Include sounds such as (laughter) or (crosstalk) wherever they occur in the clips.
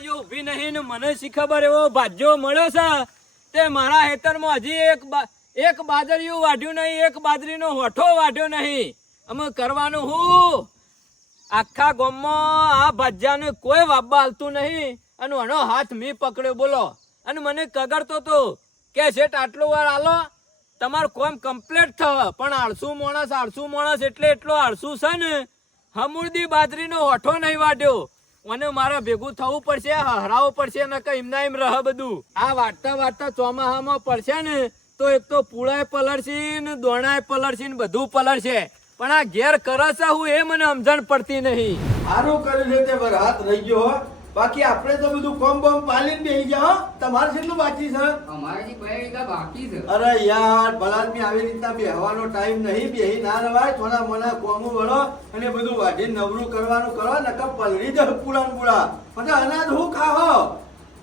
કોઈના ઊભી નહીં ને મને શી ખબર એવો ભાજ્યો મળ્યો છે? તે મારા હેતરમાં હજી એક એક બાજરીયું વાઢ્યું નહીં, એક બાજરીનો હોઠો વાઢ્યો નહીં. અમે કરવાનું હું? આખા ગામમાં આ ભાજ્યાને કોઈ વાબા હાલતું નહીં. અને એનો હાથ મી પકડ્યો, બોલો. અને મને કગડતો તો કે શેઠ આટલો વાર આલો? તમારું કોમ કમ્પ્લીટ થવા પણ આળસુ માણસ આળસુ માણસ એટલે એટલો આળસુ છે ને. હમુરદી બાજરીનો હોઠો નહીં વાટ્યો અને મારે ભેગું થવું પડશે હરાવવું પડશે, ને કઈ એમના એમ રહ બધું. આ વાટતા વાટતા ચોમાહામાં પડશે ને, તો એક તો પૂળાય પલરશે ને દોણાય પલળશી ને બધું પલળશે. પણ આ ઘેર કરશે હું એ મને સમજણ પડતી નહીં. સારું કર્યું છે તે પર હાથ રહી ગયો બાકી આપણે તો બધું કોમ બોમ પાલીને બેહી ગયા તમારે કેટલું બાકી છે? અમારે જે બે વીઘા બાકી છે. અરે યાર ભલાદમી આવી રીતના બેહવાનો ટાઈમ નહીં બેહી ના રવાય થોડા મના કોમો વળો અને બધું વાઢી નવરું કરવાનું કરો નકર પલરી જ પૂળા પૂરા. મને અને અનાજ હું ખાહો?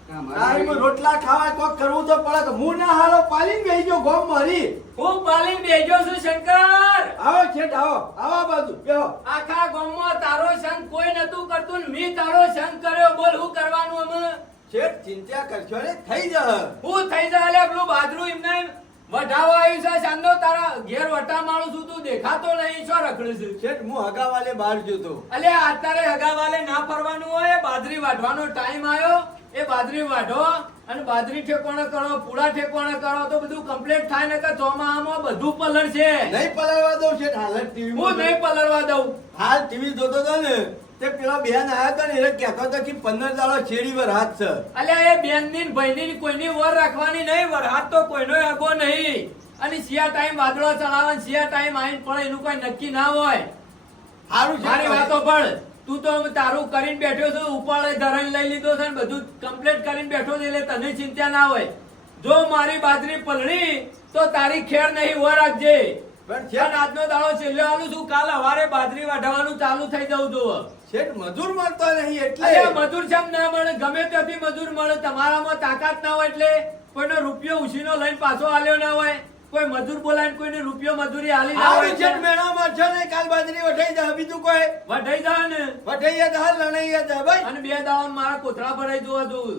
ટાઈમ રોટલા ખાવા કોક કરવું તો પડે કે હું ના હાલો પાલીને ગયો ગોમ મારી. હું પાલીને બેજો છું શંકર. આવો છેટ આવો આવો બાજુ બેહો. આખા ગામમાં તારો સંગ કોઈ નતું કરતું ને મેં તારો સંગ કર્યો બોલ હું કરવાનું અમે છેટ ચિંતા કરશો ને થઈ જાય હું થઈ જાય લે પેલું બાજરું એમને એમ વઢાવા આવ્યું છે ચાંદો તારા ઘેર વટા મારું છું તું દેખાતો નહીં છો રખડું છું? શેઠ હું હગાવાલે બહાર ગયો તો. અલે અત્યારે હગાવાલે ના ફરવાનું હોય બાજરી વાઢવાનો ટાઈમ આવ્યો. એ બાજરી વાઢો અને બાજરી ઠેકવાણ કરો પૂળા ઠેકોણા કરો તો બધું કમ્પ્લીટ થાય ને કે ચોમાહામાં બધું પલળ છે નહીં પલળવા દઉં છે હાલ ટીવી હું નહીં પલળવા દઉં. હાલ ટીવી જોતો તો ને. તે પેલા બેન આયા હતા ને કહેતો હતો કે પંદર દાડો છેડી વર હાથ છે. અલ્યા એ બેનની ને ભાઈની ને કોઈની વર રાખવાની નહીં વર હાથ તો કોઈનો આગો નહીં. અને શિયા ટાઈમ વાદળો ચલાવે શિયા ટાઈમ આવીને પણ એનું કોઈ નક્કી ના હોય. સારું મારી વાતો પણ તું તો તારું કરીને બેઠો છો ઉપાડે ધરણ લઈ લીધો છે ને બધું કમ્પ્લીટ કરીને બેઠો છે એટલે તને ચિંતા ના હોય. જો મારી બાજરી પલળી તો તારી ખેર નહીં હોય રાખજે. છે આજનો દાડો છેલ્લો આલું છું. કાલ હવારે બાજરી વાઢવાનું ચાલુ થઈ જવું તું શેઠ મજૂર મળતો નહીં એટલે. મજૂર જેમ ના મળે? ગમે ત્યાંથી મજૂર મળે. તમારામાં તાકાત ના હોય એટલે કોઈનો રૂપિયો ઉછીનો લઈને પાછો આલ્યો ના હોય. કોઈ મજૂર બોલાવીને કોઈને રૂપિયો મજૂરી આલી ના હોય સારું છે મેળામાં છે ને કાલ બાજરી વઢાઈ જાય બીજું કોઈ? વઢાઈ જાય ને. વઢાઈ તો લણાઈ જાય ભાઈ. અને બે દાડા મારા કોથળા ભરાઈ જવા દઉં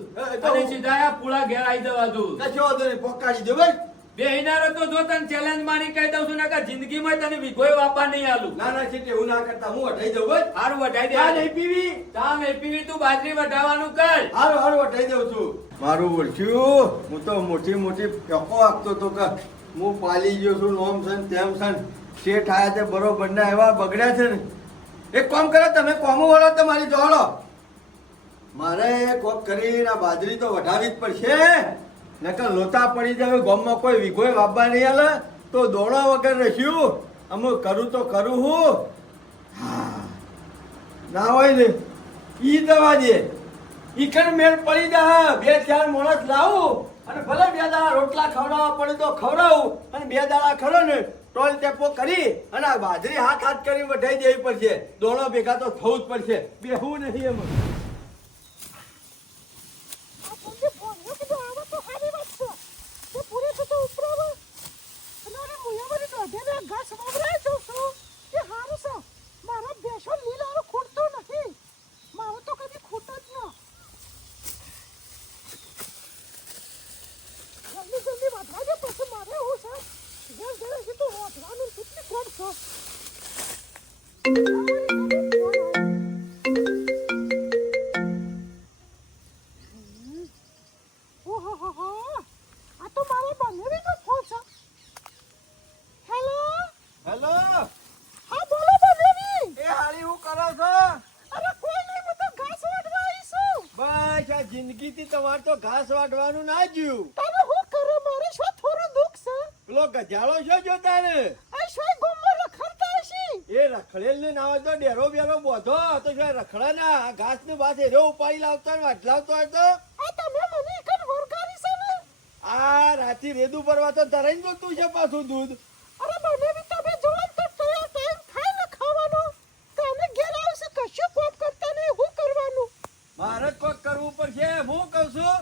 અને સીધા પૂળા ઘેર આવી જવા દઉં કશો વાંધો નહીં પોકાડી દો ભાઈ. બે હિનારો તો જો તને ચેલેન્જ મારી કહી દઉં છું ને કે જિંદગીમાં તને કોઈ વાપા નહીં આલું. ના ના છે એવું ના કરતા હું વઢાઈ દઉં બસ હારું વઢાઈ ચા દે નહીં પીવી. તામ પીવી તું બાજરી વઢાવાનું કર. હારું હારું વઢાઈ દઉં છું. મારું ઓળખ્યું. હું તો મોટી મોટી ફેંકો આપતો તો કે હું પાલી ગયો છું નોમ સન તેમ છન શેઠ આયા તે બરોબર ના એવા બગડ્યા છે ને. એક કામ કરો તમે કોમો વાળો તમારી જોડો. મારે કોક કરીને બાજરી તો વઢાવી જ પડશે. નકર લોતા પડી જાય ગોમમાં કોઈ વિઘોય વાપવા નહીં આલે, તો દોડા વગર રખ્યું અમુક કરું તો કરું હું. ના હોય ને, ઈ દવા દે. ઈ કણ મેળ પડી જા બે ચાર માણસ લાવું અને ભલે બે દાડા રોટલા ખવડાવવા પડે તો ખવડાવું અને બે દાડા ખરો ને, ટોલ ટેપો કરી અને બાજરી હાથ હાથ કરી વઢાઈ દેવી પડશે. દોડો ભેગા તો થવું જ પડશે. બેહવું નહીં એમાં આપણને ફોનનો કીધું આવો તો સારી વાત છે તે પૂરે થતો ઉપરાવો અને અરે મુયાવારી દોઢેને ઘાસ વાવરાઈ જઉં છું? કે હારું છે મારા ભેંસો લીલારો ઘાસ વાટવાનું ના જ્યું. તમે હું કરો? મારે શું થોડું દુઃખ છે? પેલો ગજાળો છો જોતા ને આ શું ગુમમાં રખડતા હશી? એ રખડેલ ને ના હોય તો ડેરો બેરો બોધો. તો શું રખડા ના? ઘાસ ને બાસ એરો ઉપાડી લાવતો ને વાટલાવતો હોય તો? આ તમે મને છે ને? આ રાતી રેદુ પરવા તો તરાઈ તું છે પાછું દૂધ અરે બંનેવી તમે જોવો ને તો તોય ટાઈમ થાય ને ખાવાનો તમે ઘેર આવશે કશું કોપ કરતા નહીં હું કરવાનું મારે જ કોક કરવું પડશે હું કહું છું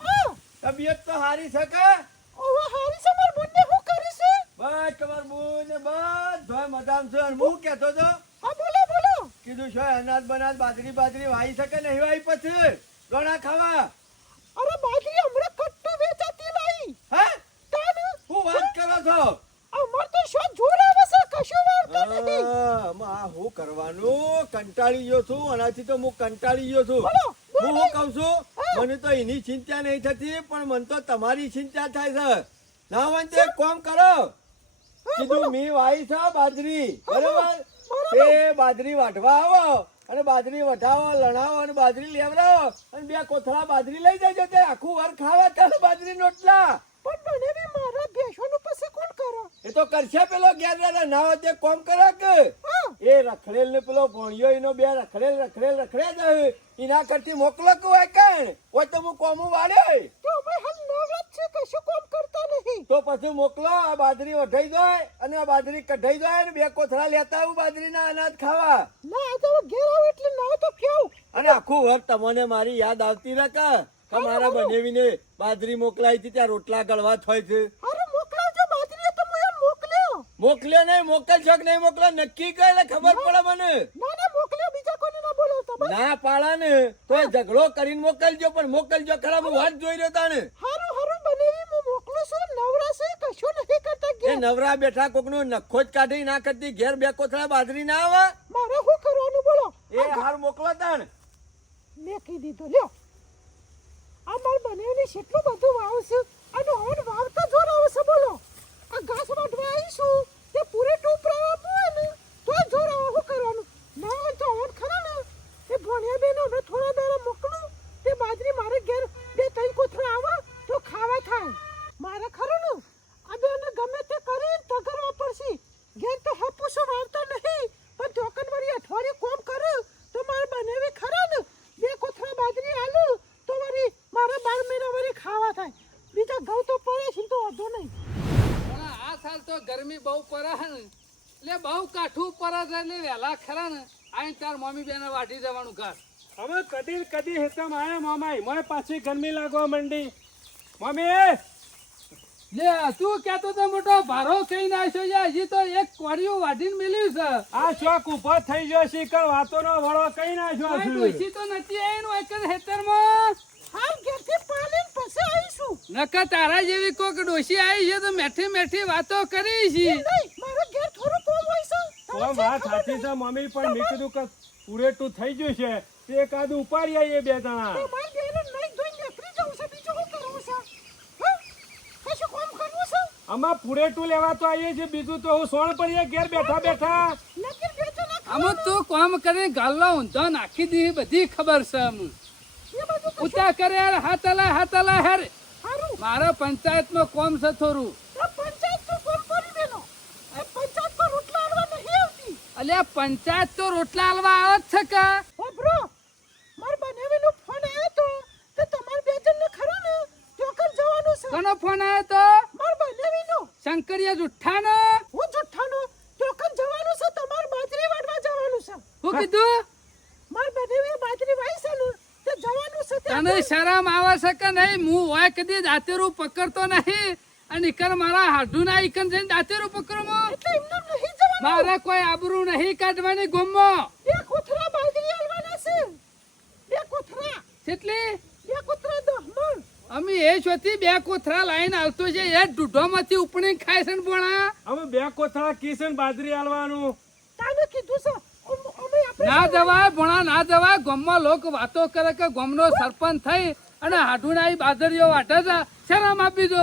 આ તબિયત તો હારી શકે ઓવા હારી છે માર બુને હું કરી છે બસ તમાર બુને બસ ધોય મજામ છે અને હું કહેતો તો? હા બોલો બોલો. કીધું છે અનાજ બનાજ બાજરી બાજરી વાઈ શકે નહીં વાઈ પછી? ગણા ખાવા. અરે બાજરી હમણાં કટ્ટુ વેચાતી નહીં. હે? તાન? હું વાત કરો છો? અમાર તો શો જોર આવે છે? કશું વાવતા નથી. આ હું કરવાનું? કંટાળી ગયો છું આનાથી તો હું કંટાળી ગયો છું. બોલો. હું કહું છું? મને તો એની ચિંતા નહીં થતી પણ મને તો તમારી ચિંતા થાય છે ના હોય કોમ કરો. કીધું મી વાઈ છે બાજરી. બરોબર? એ બાજરી વાટવા આવો અને બાજરી વઢાવો લણાવો અને બાજરી લેવડાવો અને બે કોથળા બાજરી લઈ જજો તે આખું વાર ખાવા ચાલો બાજરી નોટલા પણ મને બી પછી કોણ કરો? એ તો કરશે પેલો ઘેર ના હોય કોમ કરે કે? એ રખડેલ ને પેલો ભોણિયો એનો બે રખડેલ રખડેલ રખડે જ એના કરતી મોકલો કે હોય કણ? હોય તો હું કોમું વાળ્યો તો અમે હાલ નવરાત છે કશું કામ કરતા નહીં. તો પછી મોકલો આ બાજરી વઢાઈ જાય અને આ બાજરી કઢાઈ જાય ને બે કોથળા લેતા આવું બાજરીના અનાજ ખાવા. ના તો ઘેર આવું એટલે ના તો કેવું અને આખું વર તમને મારી યાદ આવતી રહે કે? કે મારા બનેવીને બાજરી મોકલાઈ હતી ત્યાં રોટલા ગળવા થાય છે અરે મોકલાવજો બાજરી તો હું એમ મોકલ્યો મોકલ્યો નહીં મોકલશો કે નહીં મોકલો? નક્કી કર એટલે ખબર પડે મને. ના ના મોકલ્યો બીજા કોને ના બોલાવતા બસ ના પાડા ને. તો ઝઘડો કરીને મોકલજો પણ મોકલજો ખરા હું વાત જોઈ રહ્યો તાને. હારું હારું બનેવી હું મોકલું છું. નવરા છે કશું નથી કરતા એ નવરા બેઠા કોકનો નખો જ કાઢી ના કરતી ઘેર બે કોથળા બાજરી ના આવે? મારે શું કરવાનું બોલો? એ હાર મોકલો તાણ. મેં કહી દીધું લ્યો. આ માર બનેવીને કેટલું બધું વાવશે? અને હવે વાવતા જોર આવશે બોલો. આ ઘાસ વાટવા આવીશું. તે પૂરે ટોપરા આપવું ને, તો જોર આવે કરવાનું? ના હોય તો હવે ખરા ને? એ ભણ્યા બેન હવે થોડા દાડા મોકલું, તે બાજરી મારે ઘેર બે ત્રણ કોથળા આવે, તો ખાવા થાય. મારે ખરું ને? આ બેને ગમે તે કરી તગરવા પડશે. ઘેર તો હપુસો વાવતો નહીં, પણ ચોકન વળી અઠવાડિયે કોમ કરે, તો મારે બનેવી ખરા ને? બે કોથળા બાજરી આલું, તો વળી મારા બાર મહિના વળી ખાવા થાય. બીજા ઘઉં તો પડે છે તો વાંધો નહીં. સાલ તો ગરમી બહુ પડે છે ને. એટલે બહુ કાઠું પડે છે એટલે વહેલા ખરા ને. આઈ તાર મમ્મી બેને વાઢી જવાનું ઘર. હવે કદી કદી હેતમ આયા મામાઈ મને પાછી ગરમી લાગવા માંડી. મમ્મી! લે તું કહેતો તો મોટો ભારો કઈ નાખ્યો છે હજી તો એક કોરિયું વાઢીને મેલ્યું છે. આ શોખ ઊભો થઈ ગયો છે કર વાતો નો વળો કઈ નાખ્યો છે. તો નથી આવીને એકન હેતરમાં. હાલ ઘેરથી પાલીને પછી આવીશું. નકર તારા જેવી કોક ડોશી આવી છે તો મેઠી મેઠી વાતો કરી છે. નહીં મારે ઘેર થોડું કોમ હોય છે. કોમ વાત સાચી છે મમ્મી પણ મેં કીધું કે પૂરેટું થઈ ગયું છે. તે એકાદું ઉપાડી આવીએ બે જણા. તમારી ઘેર નહીં ધોઈને નીકળી જવું છે બીજું શું કરવું છે? હા? કશું કોમ કરવું છે? આમાં પૂરેટું લેવા તો આવીએ છીએ બીજું તો હું સોણ પડીએ ઘેર બેઠા બેઠા. આમાં તું કામ કરીને ગાલના ઊંધા નાખી દીધી બધી ખબર છે બધું ઉતા કરે યાર હાતલા હાથ હલા હેર. મારા છે પંચાયત તો કોમ નહીં આવતી. અલ્યા પંચાયત તો રોટલા હાલવા આવે જ છે કે? ઓ બ્રો માર બનેવેલો ફોન આવ્યો તો કે તમાર બે જણને ખરો ને ચોકર જવાનું છે. કોનો ફોન આવ્યો તો? માર બનેવેલો. શંકરિયા જુઠ્ઠાનો? હું જુઠ્ઠાનો? ચોકર જવાનું છે તમાર બાજરી વાડવા જવાનું છે. હું કીધું? માર બનેવી બાજરી વાઈ છે ને તે જવાનું છે તને શરમ આવે છે કે નહીં? હું હોય કદી દાંતેરું પકડતો નહીં. અને ઇકન મારા હાડું ના ઈકન જઈને દાંતેરું પકડો એટલે એમને નહીં જવાનું. મારે કોઈ આબરૂ નહીં કાઢવાની ગોમમાં બે કોથરા બાજરી આલવાના છે. બે કોથરા કેટલી? બે કોથરા દહ અમે એ છોથી બે કોથરા લાઈન આવતો છે એ ઢૂઢોમાંથી ઉપણી ખાય છે ને ભોણા અમે બે કોથળા કીસન બાજરી આલવાનું. તાને કીધું છે ના જવાય ભણા ના જવાય ગામમાં લોકો વાતો કરે કે ગામનો સરપંચ થઈ અને હાઠુના બાદરીઓ વાટે છે શરમ આપી દો?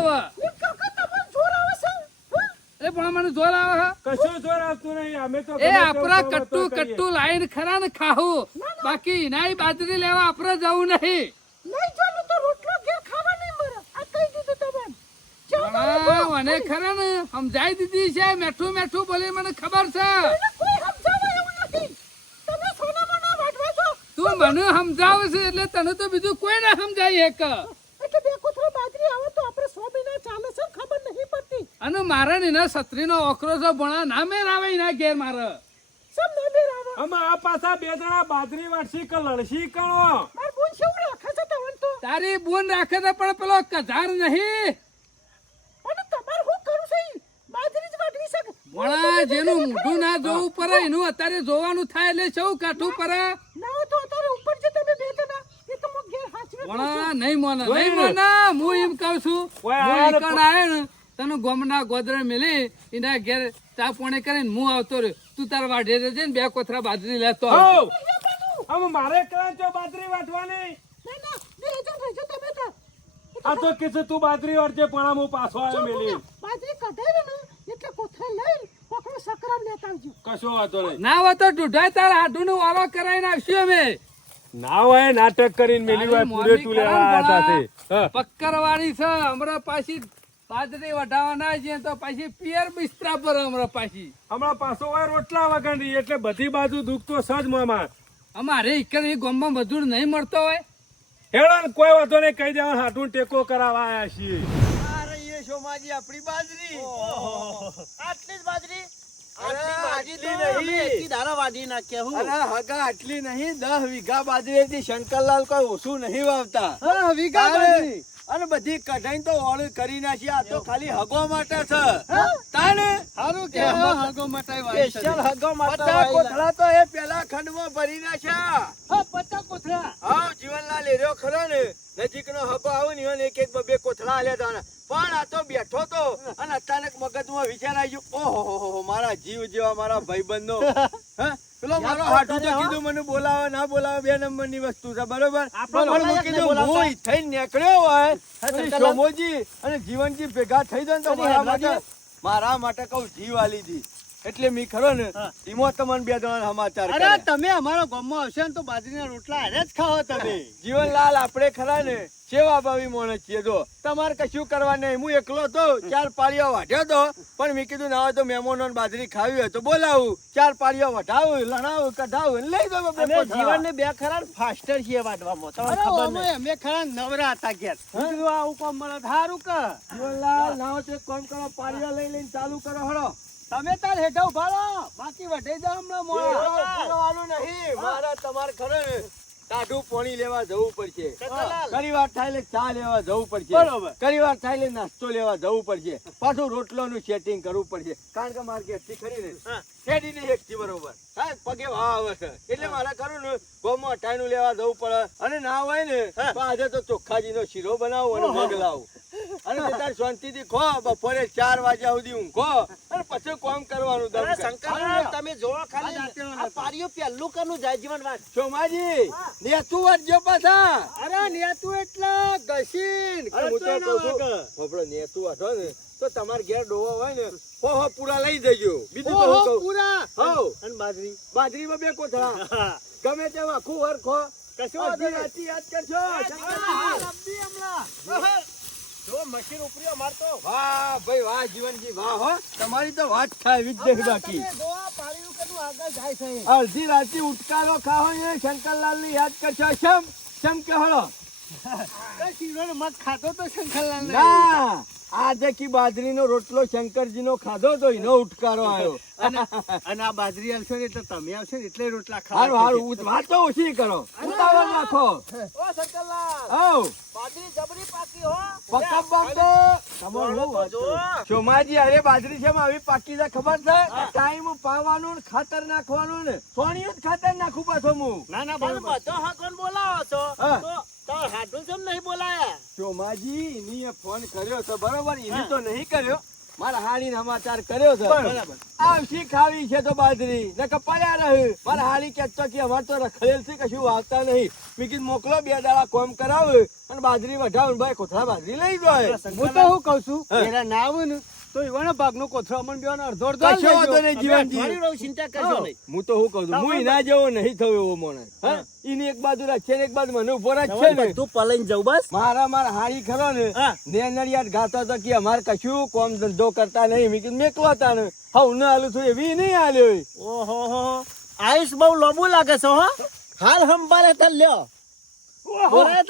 એ ભોણા મને જોર આવે કશું જોર આવતું નહીં અમે તો એ આપણા કટ્ટુ કટ્ટુ લાઈન ખરા ને ખાવું બાકી નાઈ બાજરી લેવા આપણે જવું નહીં. નહીં ચાલો તો રોટલો ઘેર ખાવા નહીં મળે. આ કહી દીધું તમને. મને ખરા ને સમજાઈ દીધી છે મેઠું મેઠું બોલી મને ખબર છે એને કોઈ સમજાવે એવું નથી તમે સોનામાં ના વાટવા છો તું મને સમજાવે છે એટલે તને તો બીજું કોઈ ના સમજાય એક. એટલે બે કોથળા બાજરી આવે તો આપણે સો મહિના ચાલે છે ખબર નહીં પડતી. અને મારે ને છત્રીનો ઓકરો છે ભણા ના મેર આવે એના ઘેર મારે. સમ ના મેર આવે અમે આ પાછા બે જણા બાજરી વાટશી કે લડશી કણો? માર બોન છે એવું રાખે છે તમને તો. તારી બોન રાખે છે પણ પેલો કધાર નહીં. અને તમાર શું કરું છે? બાજરી જ વાટવી છે ભણા જેનું મોઢું ના જોવું પડે એનું અત્યારે જોવાનું થાય એટલે સૌ કાઠું પડે ના હોય તો અત્યારે ઉપર જે તમે બે જણા એ તો હું ભણા નહીં મોને નહીં મોને. હું એમ કહું છું હું આને ઈકણ ને તને ગોમના ગોદરે મેલી એના ઘેર ચા પાણી કરીને હું આવતો રહ્યો. તું તારા વાઢે જજે ને બે કોથરા બાજરી લેતો! આમ મારે ક્યાં છો બાજરી વાટવાની ના ના બે જણ રહેજો તમે તો આ તો કીધું તું બાજરી વાટજે પણ હું પાછો આવ્યો મેલી. બાજરી કઢાઈ ને એટલે કોથળે લઈને કોકડો સકરામ લેતા આવજો. કશો વાતો નહીં. ના હોય તો તારા હાડું વારો કરાવી નાખશું અમે. ના હોય નાટક કરીને મેલી હોય પૂરે લેવા આવ્યા હતા તે. હા. છે હમણાં પાછી પાદરી વઢાવાના છે તો પાછી પિયર બિસ્તરા પર હમણાં પાછી. હમણાં પાછો હોય રોટલા વગરની એટલે બધી બાજુ દુખતો સજ મામા. અમારે ઈકર એ ગામમાં મજૂર નહીં મળતો હોય. હેડો કોઈ વાતો નહીં કહી દેવા હાટું ટેકો કરાવવા આવ્યા છીએ. આ રહી એ શોમાજી આપણી બાજરી. આટલી જ બાજરી? આટલી નહીં. એકી દાડા વાઢી નાખ્યા હું. અરે હગા આટલી નહીં. દસ વીઘા બાજરી શંકરલાલ કોઈ ઓછું નહીં વાવતા. વીઘા અને બધી કઢાઈ તો ઓળ કરી નાખી આ તો ખાલી હગો માટે છે. તાને હારું કે હગો સ્પેશિયલ હગો પચાસ કોથળા તો એ પેલા ખંડમાં ભરી નાખ્યા. હા, પચાસ કોથળા. હા જીવનલાલ એર્યો ખરો ને. નજીકનો હબો આવો ને એને એક એક બે કોથળા આલ્યા હતા પણ આ તો બેઠો તો અને અચાનક મગજમાં વિચાર આવી ગયો ઓહો હો મારા જીવ જેવા મારા ભાઈબંધો. હા? પેલો મારો હાટુ તો કીધું મને બોલાવે ના બોલાવે બે નંબરની વસ્તુ છે. બરોબર? પણ કીધું હું નીકળ્યો હોય સોમોજી અને જીવનજી ભેગા થઈ જાય તો મારા માટે મારા માટે કહું જીવ આલી દી. એટલે મી ખરો ને એમાં તમને બે જણા સમાચાર અરે તમે અમારા ગામમાં આવશે ને તો બાજરીના રોટલા હારે જ ખાઓ તમે. જીવનલાલ આપણે ખરા ને સેવા ભાવી માણસ છીએ. જો તમારે કશું કરવા નહીં. હું એકલો તો ચાર પાળીઓ વાઢ્યો તો પણ મેં કીધું ના હોય તો મહેમાનો બાજરી ખાવી હોય તો બોલાવું. ચાર પાળીઓ વઢાવું લણાવું કઢાવું લઈ દો જીવન ને બે ખરા ફાસ્ટર છીએ વાઢવામાં. તમને ખબર અમે- ખરા નવરા હતા ઘેર. આવું કામ મળે સારું હારું કે જીવનલાલ ના હોય તો કામ કરો પાળીઓ લઈ લઈને ચાલુ કરો હળો. તમે તાર હેઠા ઊભા રહો. બાકી વઢાઈ જાવ હમણાં મોડા. નહીં. મારે તમારે ખરો ને ટાઢું પાણી લેવા જવું પડશે. ઘણી વાર થાય એટલે ચા લેવા જવું પડશે. બરોબર. ઘણી વાર થાય એટલે નાસ્તો લેવા જવું પડશે. પાછું રોટલોનું સેટિંગ કરવું પડશે. કારણ કે મારે થી ખરી ને હા. નહીં એકથી બરોબર. હા પગે વાવ આવે છે. એટલે મારે ખરું ને ગોમાં અટાણું લેવા જવું પડે. અને ના હોય ને તો આજે તો ચોખ્ખાજીનો શીરો બનાવું અને મગ લાવું અને તાર શાંતિથી ખો બપોરે ચાર વાગ્યા સુધી ઊંઘો અને પછી કોમ કરવાનું દમ અરે કર. શંકરલાલ, તમે જોવો ખાલી આ પારીઓ પહેલું કરનું જાય જીવન વાત. સોમાજી નેતું વાંચજો પાછા. અરે નેતું એટલે ગસીન હું તો કહું છું, નેતું વાંચો ને તો તમારે ઘેર ડોવા હોય ને હો હો પૂરા લઈ જજો. બીજું તો ઓહો પૂરા? હો. અને બાજરી? બાજરીમાં બે કોથળા ગમે તેમ આખું વર કશો. રાતી યાદ કરજો. જો મશીન ઉપરીઓ મારતો. વાહ ભાઈ વાહ જીવનજી વાહ હો. તમારી તો વાત થાય એવી જ દેખ બાકી અડધી રાતી ઉટકારો ખાઓ એ શંકરલાલની યાદ કરશો. શમ શમ કે હળો કઈ મત ખાતો તો શંકરલાલ ના. આજે કી બાજરીનો રોટલો શંકરજીનો ખાધો તો એનો ઉટકારો આવ્યો અને અને આ બાજરી આવશે ને એટલે તમે આવશે ને એટલે રોટલા ખાવ હારું વાતો ઓછી કરો. ઉતાવળ નાખો ઓ શંકરલાલ. હઉ બાજરી જબરી પાકી હો. વાત છે? સોમાજી અરે બાજરી. છે આવી પાકી છે ખબર છે? ટાઈમ પાવાનું ને ખાતર નાખવાનું ને સોણિયું જ ખાતર નાખું પાછો હું. ના ના બધો હકોન બોલાવો છો. તો તાર હાડું કેમ નહીં બોલાયા? સોમાજી એનીએ ફોન કર્યો છે બરોબર? એની તો નહીં કર્યો. મારા હાડી સમાચાર કર્યો છે. આવશી ખાવી છે તો બાજરી ને કપાયા રહે. મારા હાડી કે અમાર તો રખડેલ છે કશું વાગતા નહીં. મેં મોકલો બે દાડા કોમ કરાવે અને બાજરી વધાવ ભાઈ કોથળા બાજરી લઈ જાય. હું તો શું કઉ છું? હા. એના ના આવે ને તો એવાનો ભાગનો કોથળો અમન બેવાનો અડધો અડધો કશો વાંધો નહીં, જીવનજી. રહું, ચિંતા કરશો નહીં. હું તો શું કહું છું હું એના જેવો નહીં થયો એવો માણસ હા? એની એક બાજુ રાખશે ને એક બાજુ મને ઊભો રાખશે ને. બધું પલઈને જવું બસ? મારા મારા હાડી ખરો ને. હા. ગાતો હતો કે અમારે કશું કોમ ધંધો કરતા નહીં. મેં કીધું ને. હવ ને હાલું છું એવી નહીં હાલ્યો. ઓહો હો આયુષ બહુ લોબુ લાગે છે હો. હાલ હંભારે તા લ્યો. બોલાય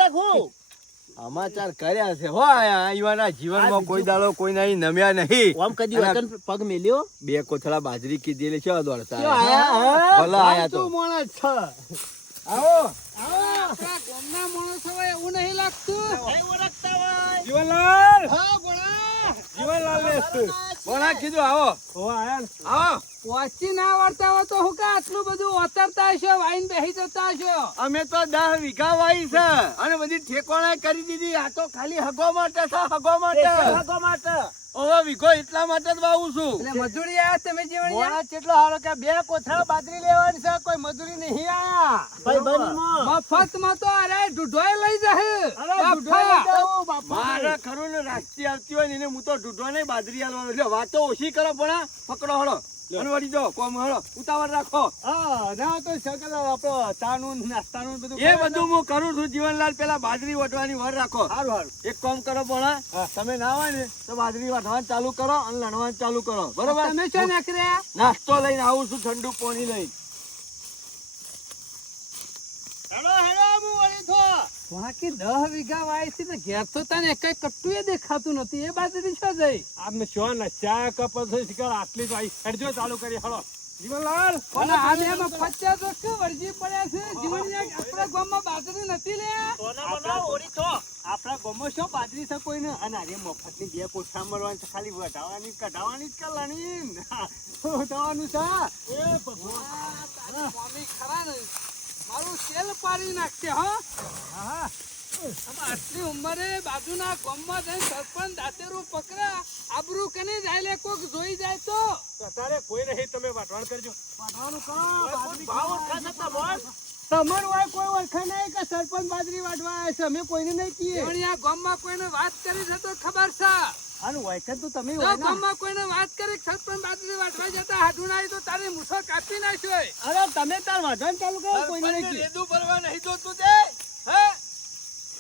સમાચાર કર્યા છે. હો આયા યુવાના જીવનમાં કોઈ દાડો કોઈ અહીં નમ્યા નહીં. આમ કદી વતન પગ મેલ્યો? બે કોથળા બાજરી કીધેલી છે દોડતા આયા, ભલા આયા તો. માણસ છે. આવો. આપણા ગામના માણસો એવું નહીં લાગતું. ઓળખતા હોય. જીવનલાલ. હા બોલા. જીવનલાલ ને બોલા કીધું આવો. હો આયા આવો. પહોંચી ના આવડતા હોય તો હું કા આટલું બધું ઓતરતા છો વાઈન બેહી જતા છો અમે તો દસ વીઘા વાઈ છે અને બધી ઠેકોણા કરી દીધી. આ તો ખાલી હગો માટે છે હગો માટે. હગો માટે? હવે વિગો એટલા માટે જ વાવું છું. એટલે મજૂરી આયા તમે જીવણિયા? મોણા કેટલો હારો કે બે કોથળા બાદરી લેવાની છે કોઈ મજૂરી નહીં આયા. ભાઈ બંધમાં મફતમાં તો અરે ઢુઢોય લઈ જાય અરે ઢુઢોય બાપા. મારે ખરું ને રાસ્તી આવતી હોય ને એને હું તો ઢુઢો નહીં બાદરી આલવાનો. એટલે વાતો ઓછી કરો પણ પકડો હળો. અને વળી કોમ હળો ઉતાવળ રાખો. હા, ના તો સકલ આપણો ચાનું નાસ્તાનું બધું એ બધું હું કરું છું જીવનલાલ પેલા બાજરી વટવાની વર રાખો. સારું સારું એક કામ કરો પણ તમે ના હોય ને તો બાજરી વાટવાનું ચાલુ કરો અને લણવાનું ચાલુ કરો. બરોબર? તમે શું નકર્યા નાસ્તો લઈને આવું છું ઠંડુ પાણી લઈને હેડો હેડો હું વળી થો બાકી દહ વીઘા વાય છે ને ઘેર તો તને કઈ કટ્ટું એ દેખાતું નથી એ બાજરી છો જઈ. આમ શું નશા કપલ છે શિકાર આટલી આઈ હેડજો ચાલુ કરી હળો. જીવનલાલ! વરજી પડ્યા છે? જીવણિયા આપણા ગામમાં બાજરી નથી લે. આપણા ઓરી આપણા ગામમાં શું બાજરી છે કોઈ ને અને અરે મફતની બે કોઠા મળવાની છે ખાલી વટાવાની કઢાવાની જ કરવાની છે? એ ભગવાન ખરા ને. મારું સેલ પાડી નાખશે હો. હા આટલી ઉંમરે બાજુના ગામમાં જઈને સરપંચ દાંતેરું પકડા આબરૂ કને જાય લે કોક જોઈ જાય તો. અત્યારે કોઈ નહીં તમે વાટવાણ કરજો. તમાર હોય કોઈ ઓળખે નહીં કે સરપંચ બાજરી વાટવા આવે છે? અમે કોઈને નહીં કહીએ. પણ આ ગામમાં કોઈને વાત કરી છે તો ખબર છે. અને ઓળખે તો તમે ગામમાં કોઈને વાત કરી સરપંચ બાજરી વાટવા જતા હાડું નાઈ તો તારી મૂછો કાપી નાખ્યો અરે તમે તાર વાટવાનું ચાલુ કરો કોઈને નહીં રેદું ભરવા નહીં જોતું તે. હે?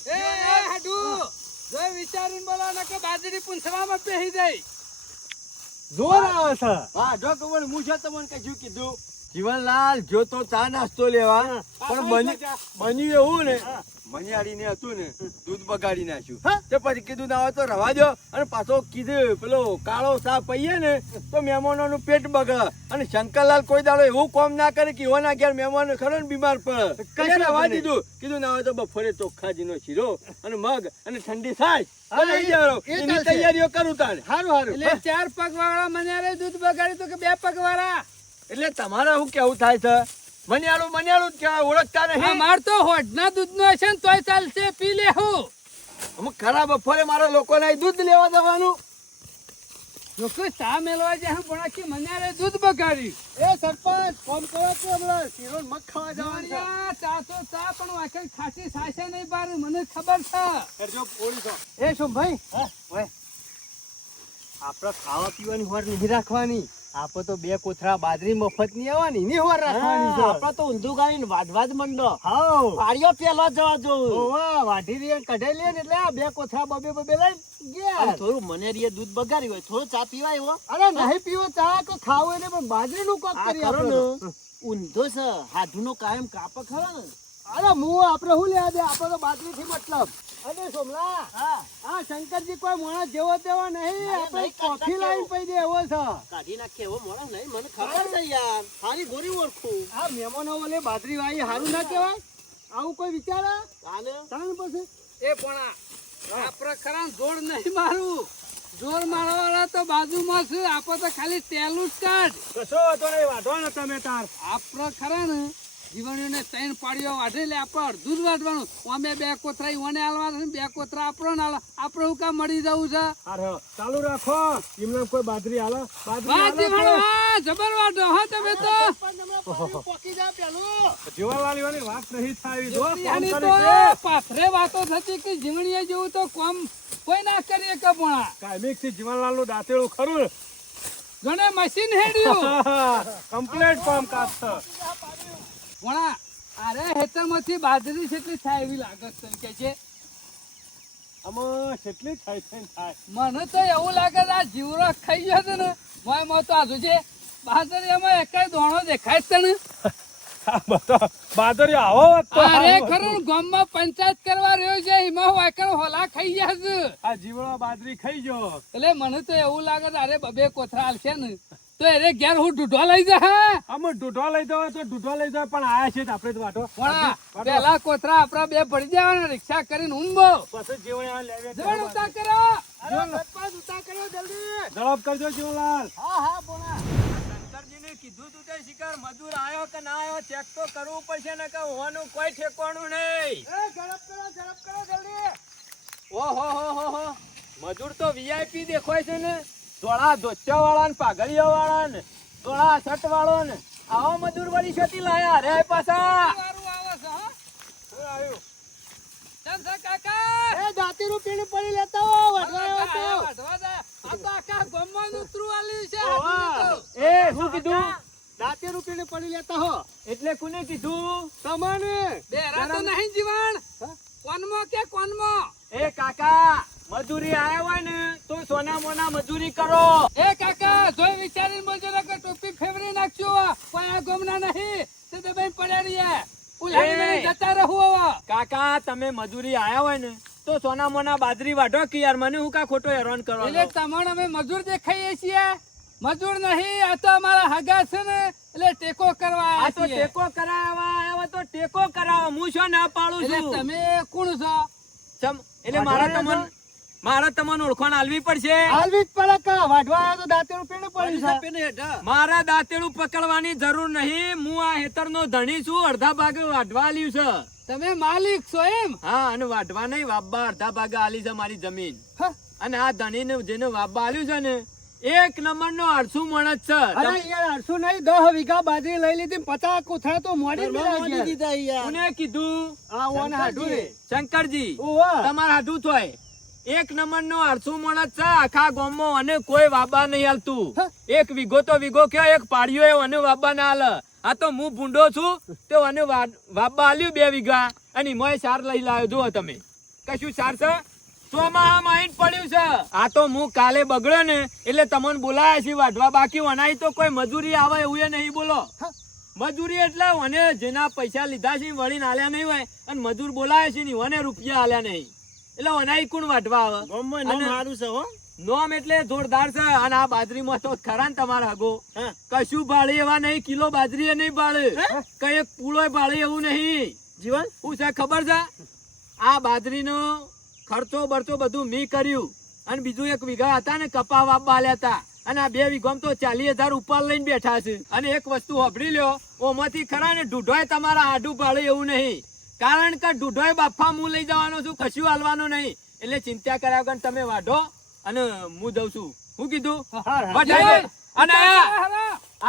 એ હાડું. જો વિચારીને બોલો ને કે બાજરી પૂંછવામાં પેહી જાય જોર આવે છે. હા જો હું છે તમને કશું કીધું? જીવનલાલ જો તો ચા નાસ્તો લેવા. પણ બની બન્યું એવું ને? મનિયાળીને હતું ને દૂધ બગાડી નાખ્યું. તે પછી કીધું ના હોય તો રવા દો અને પાછો કીધું પેલો કાળો સાપ પહીએ ને તો મહેમાનોનું પેટ બગડે. અને શંકરલાલ કોઈ દાડો એવું કોમ ના કરે કે એવાના ઘેર મહેમાન ખરો ને બીમાર પડે. કઈ રવા દીધું. કીધું ના હોય તો બપોરે ચોખ્ખાજીનો શીરો અને મગ અને ઠંડી ચાલશે. તૈયારીઓ કરું તારે. સારું સારું ચાર પગ વાળા મને દૂધ બગાડી તો કે બે પગ વાળા એટલે તમારે શું કેવું થાય છે? મનિયાળું મનિયાળું જ કહેવાય ઓળખતા નહીં. માર તો હોડના દૂધનો હશે ને તોય ચાલશે પી લે હું. અમુક ખરાબ બપોરે મારા લોકોને દૂધ લેવા જવાનું. લોકો ચા મેળવા જાય પણ આખી મને દૂધ બગાડ્યું. એ સરપંચ ફોન કરો તો હમણાં શીરો મગ ખાવા જવાનું ચા તો ચા પણ વાંકઈ ખાટી થાશે નહીં બાર મને ખબર છે. હેડજો પોલીસ એ શું ભાઈ? ઓય. આપણે ખાવા પીવાની હોર નહીં રાખવાની. આપણે તો બે કોથરા બાજરી મફતની આવવાની ની હોર રાખવાની છે. આપડા તો ઊંધું ગાડીને વાઢવા જ મંડો. હાઉ પાડીઓ પેલો જવા જોઉં. ઓવા વાઢી રે કઢાઈ લે ને એટલે આ બે કોથરા બબે બબે લઈ ગયા. થોડું મને રીએ દૂધ બગાડ્યું હોય થોડું ચા પીવાય હો અરે નહીં પીવો ચા કે ખાવું એને પણ બાજરીનું કોક આ કરી આપો ને. ઊંધો છે હાથુનો કાયમ કાપ ખરો ને. અરે હું આપણે શું લેવા દે આપણે તો બાજરી થી મતલબ. અરે સોમલા હા. આ શંકરજી કોઈ માણસ જેવો તેવો નહીં આપણે કોફી લાઈન પઈ દે એવો. છે. કાઢી નાખે એવો માણસ નહીં મને ખબર છે યાર. સારી ગોરી ઓળખું. આ મહેમાનો ઓલે બાદરી વાળી હારું ના કહેવાય? આવું કોઈ વિચારે? તાને તાણ પછી? એ પણ આપણે ખરા જોડ નહીં મારું. જોર મારવા વાળા તો બાજુમાં છે આપણે તો ખાલી તેલું જ કાઢ. કશો વાંધો નહીં વાટવાનો તમે તાર. આપણે ખરા ને જીવણીઓને ત્રણ પાડીઓ વાઢે એટલે આપણે દૂધ જ વાટવાનું અમે બે કોથરા ઓને હાલવા ને બે કોથરા આપણો ને હાલવા આપણે હું કામ મળી જવું છે? હાર ચાલુ રાખો. એમને કોઈ બાજરી હાલો? બાજરી વાહ હાલો જબર વાઢો હા તમે તો. પોકી જા પેલું. જીવનલાલ વાત નહીં થાય જો આની તો પાથરે વાતો થતી કે જીવણીએ જેવું તો કોમ કોઈ ના કરીએ કે પણ? કાયમિકથી જીવનલાલનું દાંતેડું ખરું. ઘણે મશીન હેડ્યું. (laughs) કમ્પ્લેટ કામ કાજ વણા અરે હેતરમાંથી બાજરી જેટલી થાય એવી લાગત છે કે છે. આમાં કેટલી થાય છે થાય. મને તો એવું લાગે છે આ જીવરો ખાઈ ગયો છે ને. મોય મો તો આજુ છે બાજરી એમાં એકાય દોણો દેખાય છે ને. બાદરી આવો અરે ખરું ગામમાં પંચાયત કરવા રહ્યો છે એમાં વાયકણ હોલા ખાઈ ગયા છે. આ જીવડો બાજરી ખાઈ ગયો. એટલે મને તો એવું લાગે અરે બબે કોથરા હાલશે ને. તો એને ઘેર હું ઢૂઢો લઈ જા અમે ઢૂઢો લઈ દો તો ઢૂઢો લઈ દો પણ આયા છે આપણે તો વાટો. પેલા કોથરા આપડા બે ભરી જવાના રિક્ષા કરીને ઊંઘો. પછી જીવણ લેવે જણ ઉતાર કરો. ઉતાર કરો જલ્દી. ઝડપ કરજો જીવલાલ હા હા બોલા. શંકરજીને કીધું તું તે શિકાર મજૂર આવ્યો કે ના આયો ચેક તો કરવું પડશે ને કે હોવાનું કોઈ ઠેકવાનું નહીં. ઝડપ કરો ઝડપ કરો જલ્દી. ઓહો હો હો હો. મજૂર તો વીઆઈપી દેખાય છે ને. ધોળા ધોતિયા વાળા ને પાઘડિયા વાળા ને ધોળા શર્ટ વાળો ને આવો મજૂર વળી છતી લાયા રે પાછા એટલે કોને કીધું? તમને. બેરા તો નહીં જીવણ. કોનમાં કે કોનમાં? એ કાકા મજૂરી આયા હોય ને તો સોના મોના મજૂરી કરો. એ કાકા જોઈ વિચારીને બોલજો ને કે ટોપી ફેવરી નાખજો. પણ આ ગમના નહીં તે તો ભાઈ પડ્યા રહ્યા ઉલાડી જતા રહું કાકા તમે મજૂરી આયા હોય ને તો સોના મોના બાજરી વાઢો કે યાર મને હું કા ખોટો હેરાન એટલે કરવાનો તમારે અમે મજૂર દેખાઈએ છીએ. મજૂર નહીં આ તો અમારા હગા છે ને એટલે ટેકો કરવા આ તો ટેકો કરાવવા આવ્યા તો ટેકો કરાવો હું શું ના પાડું છું? તમે કોણ છો? એટલે મારા તમને મારા તમને ઓળખાણ આલવી પડશે. આલવી જ પડે કા વાઢવા આવ્યો તો દાંતેડું પીણું પડ્યું છે મારા દાંતેડું પકડવાની જરૂર નહીં. હું આ હેતરનો ધણી છું અડધા ભાગે વાઢવા લ્યું છે. તમે માલિક છો એમ? હા અને વાઢવા નહીં વાબા અડધા ભાગે આલી છે મારી જમીન. અને આ ધણીને જેને વાબા આલ્યું છે ને એક નંબર નો અડસુ મણસ છે. અરે યાર અડસુ નહીં દહ વીઘા બાજરી લઈ લીધી પચાસ કોથળા તો મોડી દીધા ગયા. કોને કીધું? આ ઓન હાડું રે. શંકરજી. તમારે હાડું થોય એક નંબર નો અરસુ મણસ છે આખા ગામમાં અને કોઈ વાબા નહીં હાલતું. એક વીઘો તો વીઘો કયો એક પાડ્યો એ અને વાબા ના હાલ. આ તો હું ભૂંડો છું તે અને વાબા હાલ્યું બે વીઘા. અને મોય સાર લઈ લાવ્યો જુઓ તમે. કશું સાર છે? પડ્યું છે. આ તો હું કાલે બગડ્યો ને એટલે તમને બોલાયા છે વાઢવા બાકી વનાઈ તો કોઈ મજૂરી આવે એવું એ નહીં બોલો. મજૂરી એટલે મને જેના પૈસા લીધા છે વળીને આલ્યા નહીં હોય અને મજૂર બોલાયા છે ને વને રૂપિયા આલ્યા નહીં. એટલે વનાઈ કુણ વાટવા આવે? અને નોમ એટલે જોરદાર છે અને આ બાજરીમાં તો ખરા ને તમારા હગો. કશું ભાડે એવા નહીં કિલો બાજરી નહીં ભાળે. કઈ પૂળો ભાડે એવું નહીં. જીવન? હું છે ખબર છે? આ બાજરીનો ખર્ચો બરચો બધું મી કર્યું. અને બીજું એક વીઘા હતા ને કપા વાપવા લેતા અને આ બે વીઘામાં તો ચાલીસ હજાર ઉપર લઈને બેઠા છે. અને એક વસ્તુ હોભરી લ્યો ઓમાંથી ખરા ને ઢૂઢોય તમારા આડું ભાળે એવું નહીં. કારણ કે ઢૂઢોય બાફા હું લઈ જવાનો છું કશું હાલવાનું નહીં. એટલે ચિંતા કર્યા વગર તમે વાઢો અને હું દઉં છું. શું કીધું? અને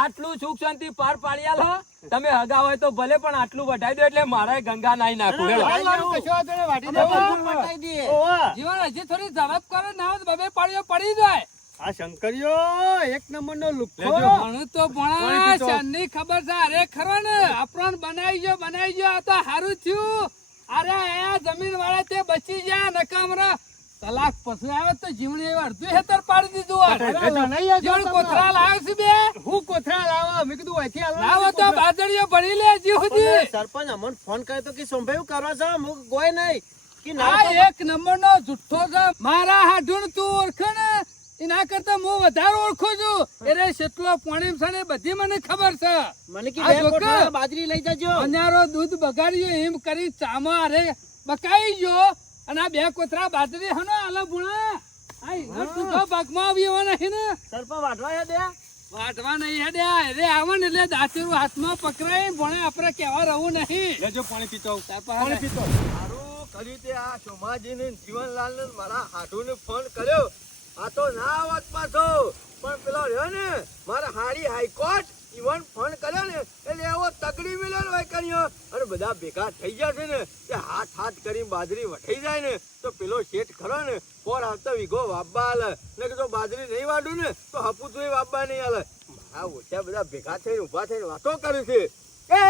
આટલું સુખ શાંતિ પાર પાડી આલો તમે હગા હોય તો ભલે પણ આટલું વઢાઈ દો એટલે મારે ગંગા નાઈ નાખું. જીવન હજી થોડી ઝડપ કરો ના હોય બબે પાડીઓ પડી જાય. આ શંકરિયો એક નંબર નો લુખો ભણું તો ભણા. ચાંદની ખબર છે. અરે ખરો ને આપણને બનાવી ગયો બનાવી ગયો આ તો સારું થયું. અરે આ જમીન વાળા તે બચી ગયા નકામરા. તલાક પછી આવે તો જીવણી અડધું હેતર પાડી દીધું જીવણ કોથરા કોથળા છે બે? હું કોથરા લાવો મેં કીધું અહીંથી લાવો તો બાદળીઓ બાજરીઓ ભરી લે હજી સુધી. સરપંચ અમને ફોન કર્યો તો કે સોમભાઈ કરવા છે? હું કોઈ નહીં. કે ના એક નંબર નો જુઠ્ઠો છે. મારા હાઢુણ તું ઓળખે ને? એના કરતા હું વધારે ઓળખું છું. એટલે શેટલો પોણીમ છે બધી મને ખબર છે. મને કે. બાજરી લઈ જજો. અન્યારો દૂધ બગાડ્યો એમ કરી ચામો અરે બકાઈ ગયો. અને આ બે કોતરા બાજરી હનો આલા ભૂણા. આ ઈનો પાકમાં આવી આવ્યો નહીં ને. સરપંચ વાટવા હે દે? વાટવા નહીં હેડ્યા અરે આવે ને એટલે દાંતેરું હાથમાં પકડાય ભણે આપણે કહેવા રહું નહીં. લેજો પાણી પીતો. પાણી પીતો. મારું કર્યું તે આ સોમાજીને ને જીવનલાલને ને મારા હાડુને ફોન કર્યો. આ તો ના વાત પાછો. પણ પેલો રહ્યો ને, મારા હારી હાઈકોર્ટ, ઈવન ફોન કર્યો ને, એટલે એવો તગડી મિલ્યો હોય કર્યો અને બધા ભેગા થઈ ગયા છે ને કે હાથ હાથ કરી બાજરી વઠાઈ જાય ને, તો પેલો શેઠ ખરો ને પોર આવતો વીઘો વાપવા હાલે ને કે જો બાજરી નહીં વાડું ને, તો હપુતું વાપવા નહીં હાલે મારા ઓછા બધા ભેગા થઈને ઊભા થઈને વાતો કરે છે. એ!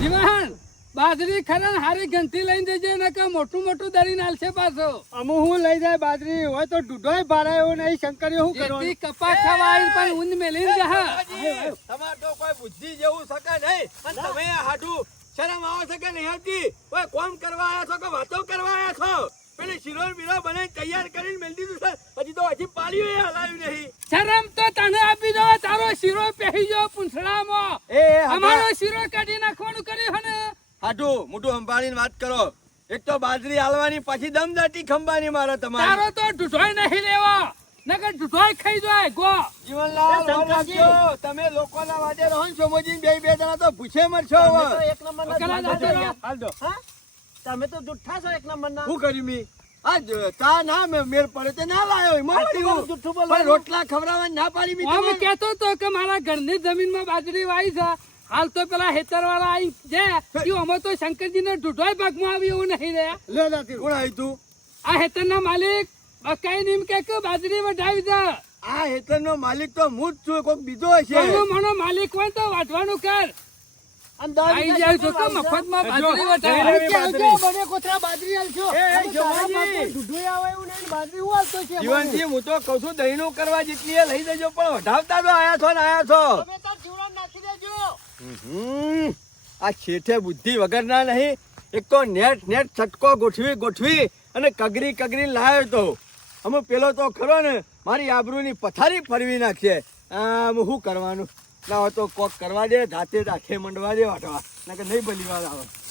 જીવન! બાજરી ખરા હારી ઘંટી લઈને જજે નકા મોટું મોટું દરી નાલશે પાછો. અમુ હું લઈ જાય બાજરી હોય તો ડૂઢોય ભારાયો નહીં શંકર હું કરો જેથી કપા ખવાય પણ ઊંધ મેલી જહા. તમારે તો કોઈ બુદ્ધિ જેવું શકે નહીં? અને તમે આ હાડું શરમ આવે છે કે નહીં આવતી? કોઈ કોમ કરવા આયા છો કે વાતો કરવા આવ્યા છો? પેલી શિરોર બીરો બનાવીને તૈયાર કરીને મેલ દીધું છે. હજી તો હજી પાલ્યું એ હલાવ્યું નહીં. શરમ તો તને આપી દો તારો શીરો પહેરી જો પૂંછડામાં. એ અમારો શીરો કાઢી નાખવાનું કર્યું હને હાડું મોટું સંભાળીને વાત કરો. એક તો બાજરી હાલવાની પછી દમદાટી ખંભાની મારે તમારે. તારો તો ઢૂઢોય નહીં લેવો. નકર ઢૂઢોય ખાઈ જાય ગો. જીવનલાલ તમે લોકોના વાદે રહો ને સોમોજી બે બે જણા તો ભૂછે મરશો તો એક નંબરના. હાલ દો હા? તમે તો જુઠ્ઠા છો એક નંબરના. હું કર્યું મી? તા ના મે- મેળ પડે તે ના લાયો. પણ રોટલા ખવડાવવાની ના પાડી મી તમે. કહેતો તો કે મારા ઘરની જમીનમાં બાજરી વાવી છે. હાલ તો પેલા હેતર વાળા આઈ જે ઈ અમે તો શંકરજી ને ઢૂઢોય ભાગમાં આવી એવું નહીં રહ્યા. લે લાતી. કોણ આવ્યું તું? આ હેતર ના માલિક બકાઈ નીમ કે કે બાજરી વઢાવી દે. આ હેતરનો માલિક તો હું જ છું કોક બીજો હશે. મનો માલિક હોય તો વાંચવાનું કર. જીવનજી હું તો કઉ છું દહીંનું કરવા જેટલી લઈ જજો પણ વઢાવતા તો આયા છો ને આયા છો. તમે તાર જીવડાને નાખી દેજો. હમ, આ છેઠે બુદ્ધિ વગરના નહીં. એક તો નેટ નેટ છટકો ગોઠવી ગોઠવી અને કગરી કગરી લાવ્યો તો. અમે પેલો તો ખરો ને મારી આબરૂની પથારી ફરવી નાખીએ આમ શું કરવાનું? ના હોય તો કોક કરવા દે, જાતે જ આંખે મંડવા દે વાટવા. કે નહીં ભલી વાર આવે